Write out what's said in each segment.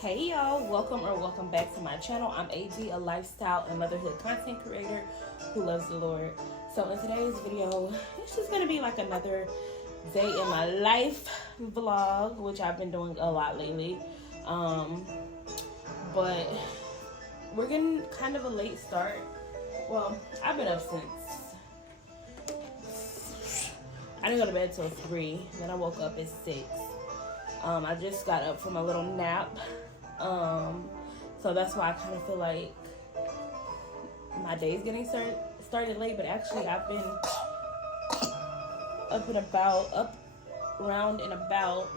Hey y'all, welcome back to my channel. I'm AD, a lifestyle and motherhood content creator who loves the Lord. So in today's video, it's just gonna be like another day in my life vlog, which I've been doing a lot lately. But we're getting kind of a late start. Well, I've been up since I didn't go to bed till 3, then I woke up at 6. I just got up from a little nap. So that's why I kind of feel like my day's getting started late, but actually I've been up, round and about.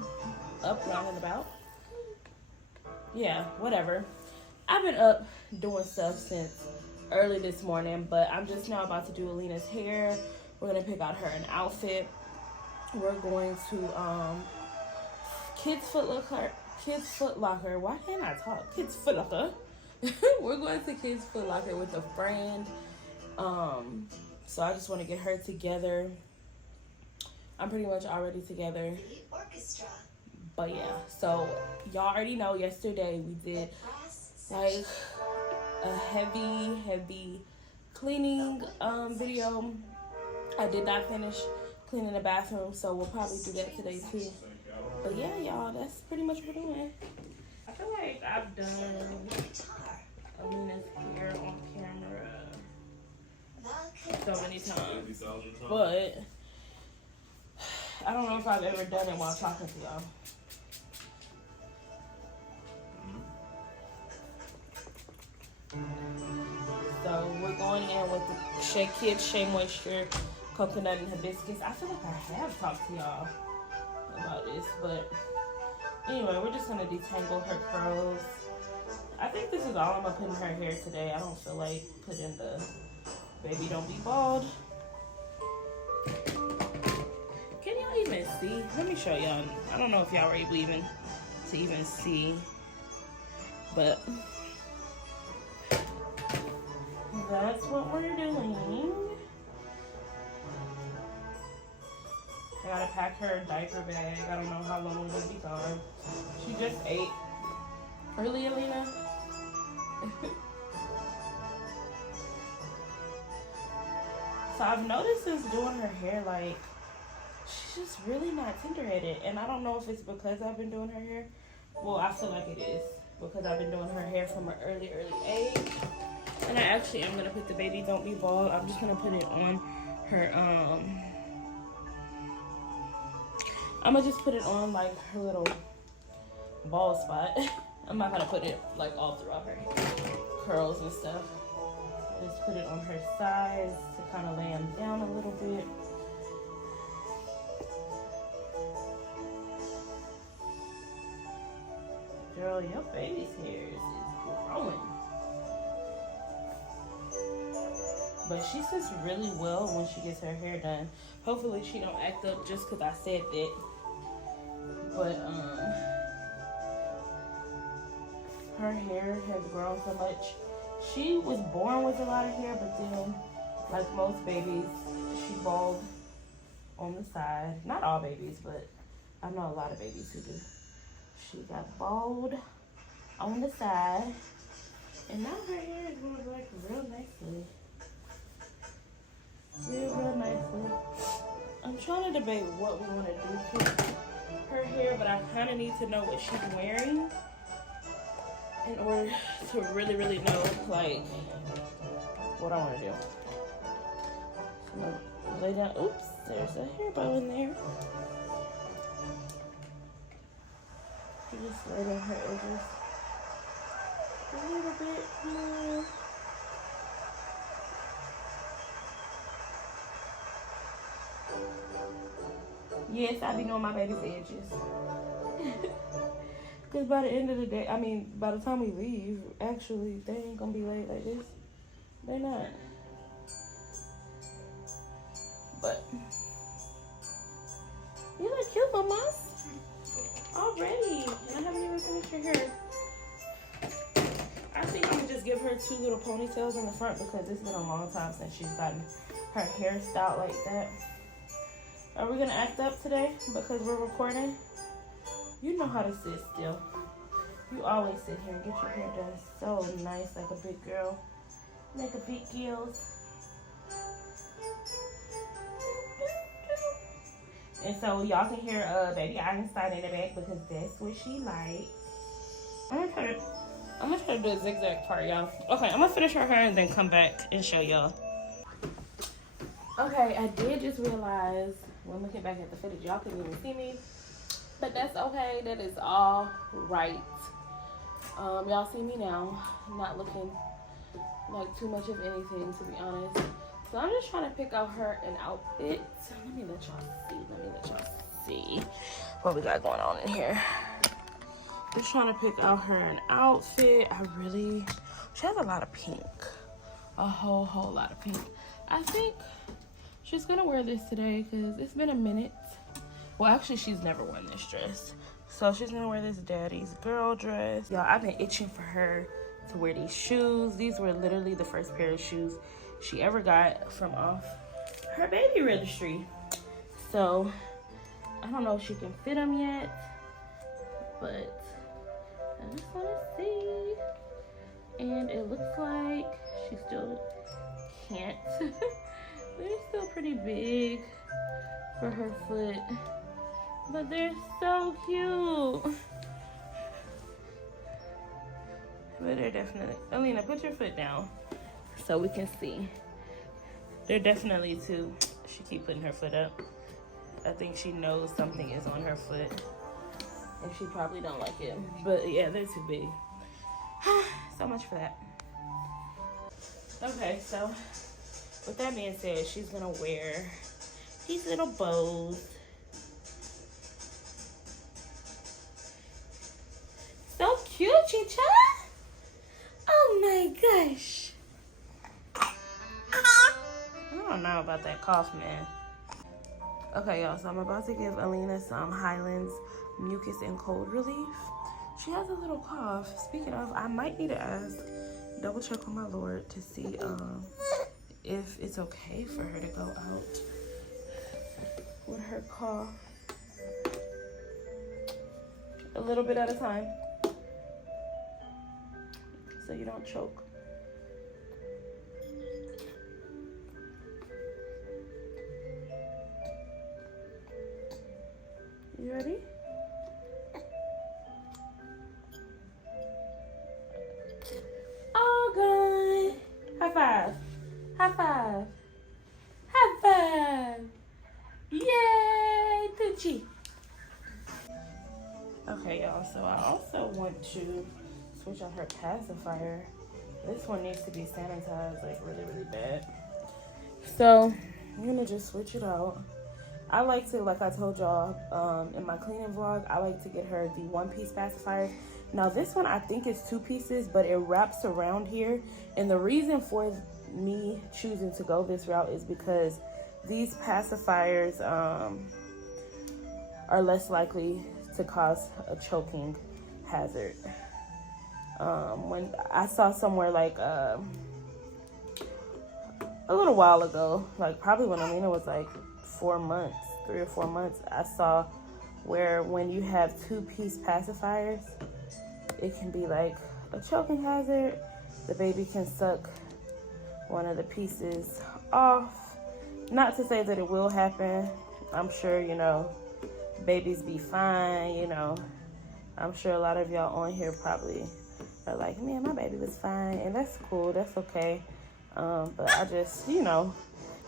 Yeah, whatever. I've been up doing stuff since early this morning, but I'm just now about to do Alina's hair. We're gonna pick out her an outfit. We're going to Kids Foot Locker. Why can't I talk? Kids Foot Locker. We're going to Kids Foot Locker with a friend. So I just want to get her together. I'm pretty much already together. But yeah, so y'all already know yesterday we did like a heavy cleaning video. I did not finish cleaning the bathroom, so we'll probably do that today too. But yeah, y'all, that's pretty much what we're doing. I feel like I've done Alina's hair on camera so many times, but I don't know if I've ever done it while talking to y'all. So we're going in with the Shein Moisture Coconut and Hibiscus. I feel like I have talked to y'all about this, but anyway, we're just gonna detangle her curls. I think this is all I'm gonna put in her hair today. I don't feel like putting the baby don't be bald. Can y'all even see? Let me show y'all. I don't know if y'all were able to even see, but that's what we're doing. I gotta pack her a diaper bag. I don't know how long it'll be gone. She just ate. Early, Alina? So I've noticed since doing her hair, like, she's just really not tender-headed. And I don't know if it's because I've been doing her hair. Well, I feel like it is. Because I've been doing her hair from an early age. And I actually am gonna put the baby don't be bald. I'm just gonna put it on her, I'm gonna just put it on like her little bald spot. I'm not gonna put it like all throughout her curls and stuff. Just put it on her sides to kind of lay them down a little bit. Girl, your baby's hair is growing. But she sits really well when she gets her hair done. Hopefully she don't act up just because I said that. But her hair has grown so much. She was born with a lot of hair, but then, like most babies, she bald on the side. Not all babies, but I know a lot of babies who do. She got bald on the side, and now her hair is growing like real nicely. Real nicely. I'm trying to debate what we want to do to her hair, but I kind of need to know what she's wearing in order to really know, like, what I want to do. So I'm gonna lay down. Oops, there's a hair bow in there. Just lay down her edges a little bit more. Yes, I be knowing my baby's edges. Because by the end of the day, I mean, by the time we leave, actually, they ain't gonna be laid like this. They're not. But, you look cute, mamas. Already. And I haven't even finished your hair. I think I'm gonna just give her 2 little ponytails in the front because it's been a long time since she's gotten her hair styled like that. Are we gonna act up today because we're recording? You know how to sit still. You always sit here and get your hair done so nice, like a big girl. Like a big girls. And so y'all can hear baby Einstein in the back because that's what she likes. I'm gonna try to do a zigzag part, y'all. Okay, I'm gonna finish her hair and then come back and show y'all. Okay, I did just realize when looking back at the footage, y'all couldn't even see me. But that's okay, that is all right. Y'all see me now, not looking like too much of anything, to be honest. So I'm just trying to pick out her an outfit. Let me let y'all see what we got going on in here. Just trying to pick out her an outfit. She has a lot of pink. A whole lot of pink. I think she's gonna wear this today because it's been a minute. Well, actually, she's never worn this dress. So she's gonna wear this daddy's girl dress. Y'all, I've been itching for her to wear these shoes. These were literally the first pair of shoes she ever got from off her baby registry. So I don't know if she can fit them yet, but I just want to see. And it looks like she still can't. They're still pretty big for her foot, but they're so cute. But they're definitely, Alina, put your foot down so we can see. They're definitely too, she keep putting her foot up. I think she knows something is on her foot and she probably don't like it. But yeah, they're too big. So much for that. Okay, so with that being said, she's gonna wear these little bows. So cute, Chicha. Oh my gosh. I don't know about that cough, man. Okay, y'all, so I'm about to give Alina some Highlands mucus and cold relief. She has a little cough. Speaking of, I might need to ask, double check with my Lord to see if it's okay for her to go out with her cough. A little bit at a time, so you don't choke. You ready? All good. High five. High five. High five. Yay, Tucci. Okay, y'all, so I also want to switch out her pacifier. This one needs to be sanitized, like really bad. So I'm gonna just switch it out. I like to, like I told y'all in my cleaning vlog, I like to get her the one-piece pacifier. Now this one I think is 2 pieces, but it wraps around here. And the reason for me choosing to go this route is because these pacifiers are less likely to cause a choking hazard. When I saw somewhere like a little while ago, like probably when Alina was like 4 months, 3 or 4 months, I saw where when you have 2-piece pacifiers, it can be like a choking hazard. The baby can suck one of the pieces off. Not to say that it will happen. I'm sure, you know, babies be fine, you know. I'm sure a lot of y'all on here probably are like, man, my baby was fine, and that's cool, that's okay. But I just, you know,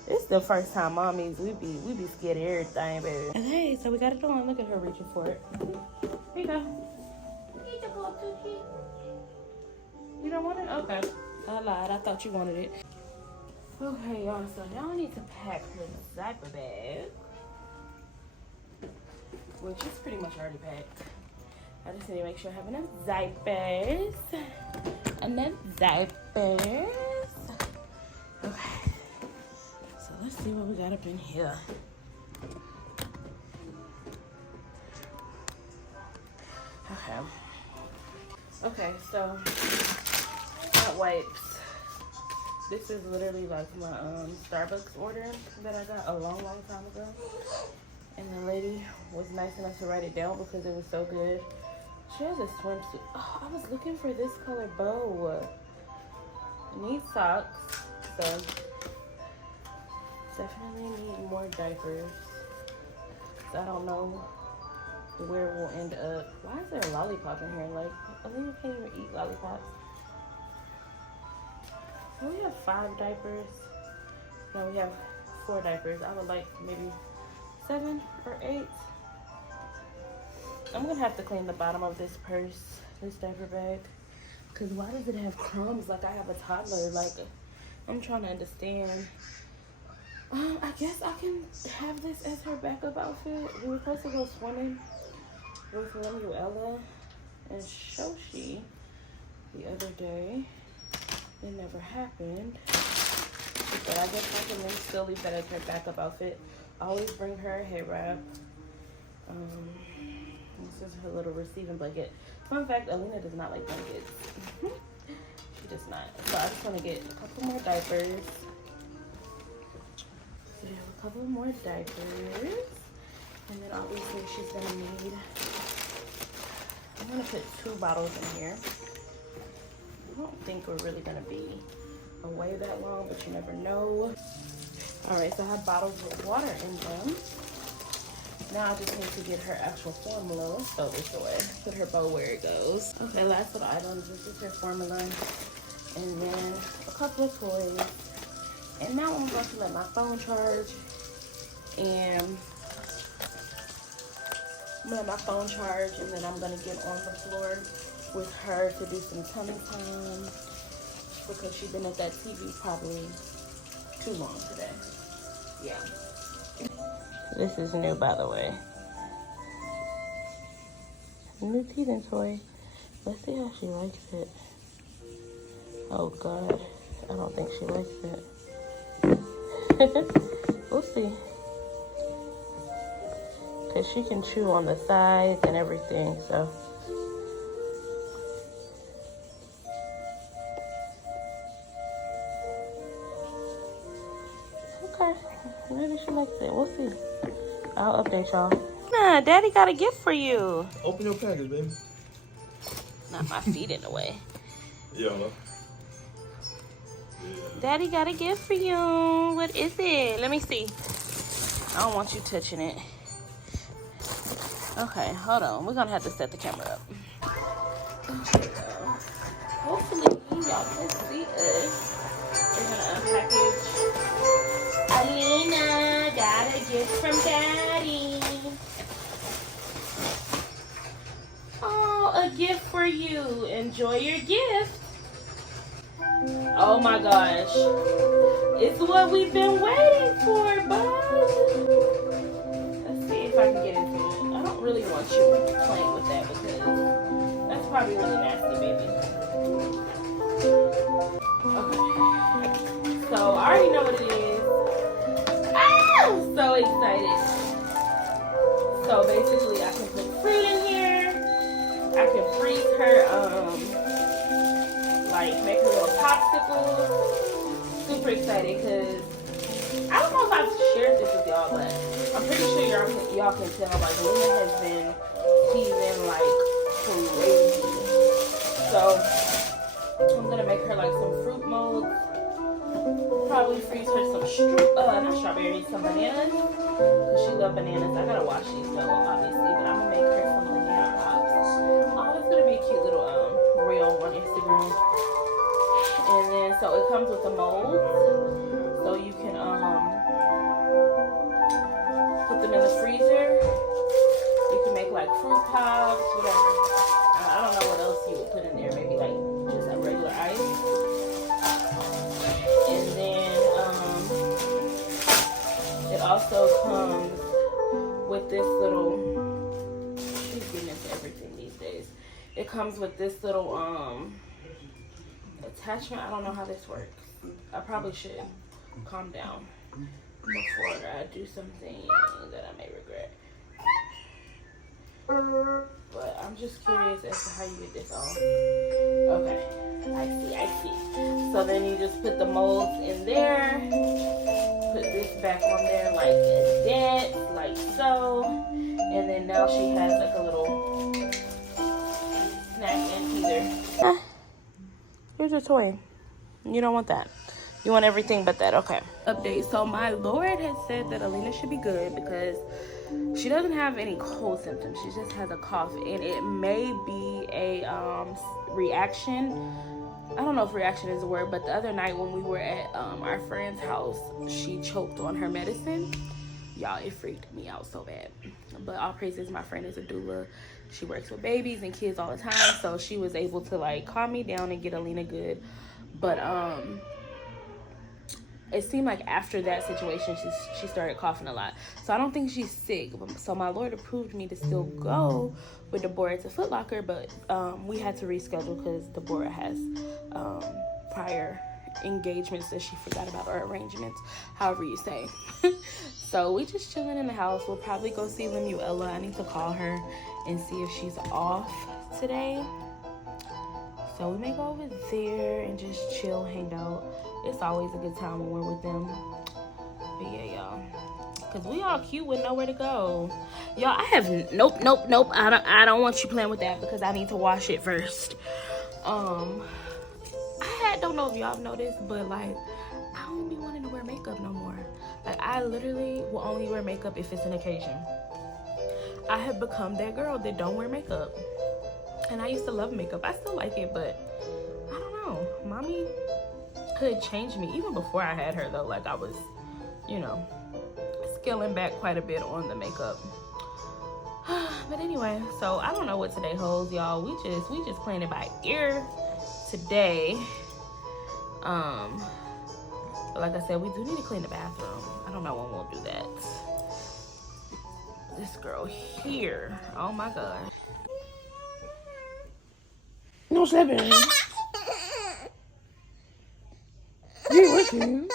it's the first time mommies, we be scared of everything, baby. And hey, so we got it on. Look at her reaching for it. Here you go. Here you go, Tucci. You don't want it? Okay. I lied. I thought you wanted it. Okay, y'all. So now I need to pack her diaper bag, which is pretty much already packed. I just need to make sure I have enough diapers. Enough diapers. Okay. So let's see what we got up in here. Okay, so wet wipes. This is literally like my Starbucks order that I got a long time ago. And the lady was nice enough to write it down because it was so good. She has a swimsuit. Oh, I was looking for this color bow. I need socks. So definitely need more diapers. So I don't know where we'll end up. Why is there a lollipop in here? Like, Alina can't even eat lollipops. So we have 5 diapers. Now we have 4 diapers. I would like maybe 7 or 8. I'm gonna have to clean the bottom of this purse, this diaper bag. Cause why does it have crumbs like I have a toddler? Like, I'm trying to understand. I guess I can have this as her backup outfit. We were supposed to go swimming with Linah and Shoshi the other day. It never happened. But I guess I can still leave that as her backup outfit. I always bring her a hair wrap. This is her little receiving blanket. Fun fact, Alina does not like blankets. She does not. So I just want to get a couple more diapers. So we have a couple more diapers. And then obviously she's going to need... I'm going to put 2 bottles in here. I don't think we're really going to be away that long, but you never know. Alright, so I have bottles with water in them. Now I just need to get her actual formula. Let's throw this away. Put her bow where it goes. Okay, last little items. This is her formula. And then a couple of toys. And now I'm going to let my phone charge. And I'm going to let my phone charge. And then I'm going to get on the floor with her to do some tummy time. Because she's been at that TV probably too long today. Yeah. This is new, by the way. New teething toy. Let's see how she likes it. Oh God, I don't think she likes it. We'll see. Cause she can chew on the sides and everything, so. Okay, maybe she likes it. We'll see. I'll update y'all. Nah, Daddy got a gift for you. Open your package, baby. Not my feet in the way. Yeah. Daddy got a gift for you. What is it? Let me see. I don't want you touching it. Okay, hold on. We're gonna have to set the camera up. Hopefully y'all can see us. We're gonna unpackage. Alina got a gift from Daddy. Oh, a gift for you. Enjoy your gift. Oh my gosh. It's what we've been waiting for, bud. Let's see if I can get into it. I don't really want you playing with that because that's probably really nasty, baby. Okay. So I already know what it is. I'm so excited. So basically I can put fruit in here. I can freeze her, like make her little popsicles. Super excited because I don't know if I've shared this with y'all, but I'm pretty sure y'all can tell like Linah has been teasing like crazy. So I'm gonna make her like some fruit molds. Probably freeze her some not strawberries, some bananas. Cause she loves bananas. I gotta wash these though, obviously, but I'm gonna make her some banana pops. Oh, it's gonna be a cute little reel on Instagram. And then so it comes with the molds. So you can put them in the freezer. You can make like fruit pops, whatever. I don't know what else you would put in there. Maybe like just like regular ice. And then it also comes with this little, she's getting into everything these days. It comes with this little attachment. I don't know how this works. I probably should calm down before I do something that I may regret. But I'm just curious as to how you get this on. Okay, I see. So then you just put the molds in there. Put this back on there like that, like so. And then now she has like a little Here's your toy. You don't want that. You want everything but that. Okay. Update. So my Lord has said that Alina should be good because she doesn't have any cold symptoms. She just has a cough, and it may be a reaction. I don't know if reaction is a word, but the other night when we were at our friend's house, she choked on her medicine. Y'all, it freaked me out so bad. But all praises, my friend is a doula. She works with babies and kids all the time, so she was able to like calm me down and get Alina good. But it seemed like after that situation, she started coughing a lot. So I don't think she's sick. So my Lord approved me to still go with Deborah to Foot Locker, but we had to reschedule because Deborah has prior engagements that she forgot about, or arrangements, however you say. So we just chilling in the house. We'll probably go see Linah. I need to call her and see if she's off today. So we may go over there and just chill, hang out. It's always a good time when we're with them. But yeah, y'all, because we all cute with nowhere to go. Y'all, I have nope. I don't want you playing with that because I need to wash it first. I don't know if y'all noticed, but like, I don't be wanting to wear makeup no more. Like, I literally will only wear makeup if it's an occasion. I have become that girl that don't wear makeup. And I used to love makeup. I still like it, but I don't know. Mommy could change me even before I had her, though. Like, I was, you know, scaling back quite a bit on the makeup. But anyway, so I don't know what today holds, y'all. We just playing it by ear today. But like I said, we do need to clean the bathroom. I don't know when we'll do that. This girl here, oh my gosh. No sleeping. You working?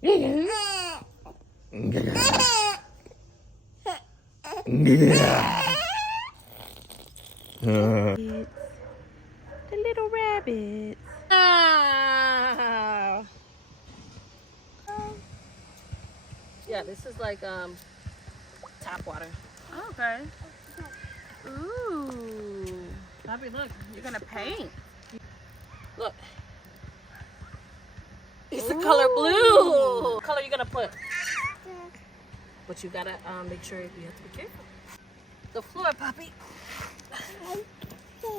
Yeah. The little rabbit. Yeah, this is like tap water. Okay. Ooh. Bobby, look. You're gonna paint. Look. It's the color blue. What color you gonna put? But you gotta make sure you have to be careful. The floor, Poppy.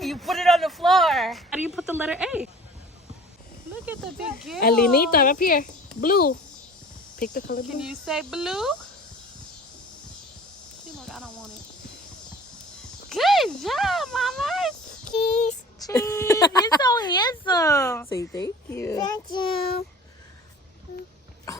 You put it on the floor. How do you put the letter A? Look at the big girl. Alinita, up here. Blue. Pick the color blue. Can you say blue? She's like, I don't want it. Good job, Mama. Cheese. Cheese. You're so handsome. Say thank you. Thank you.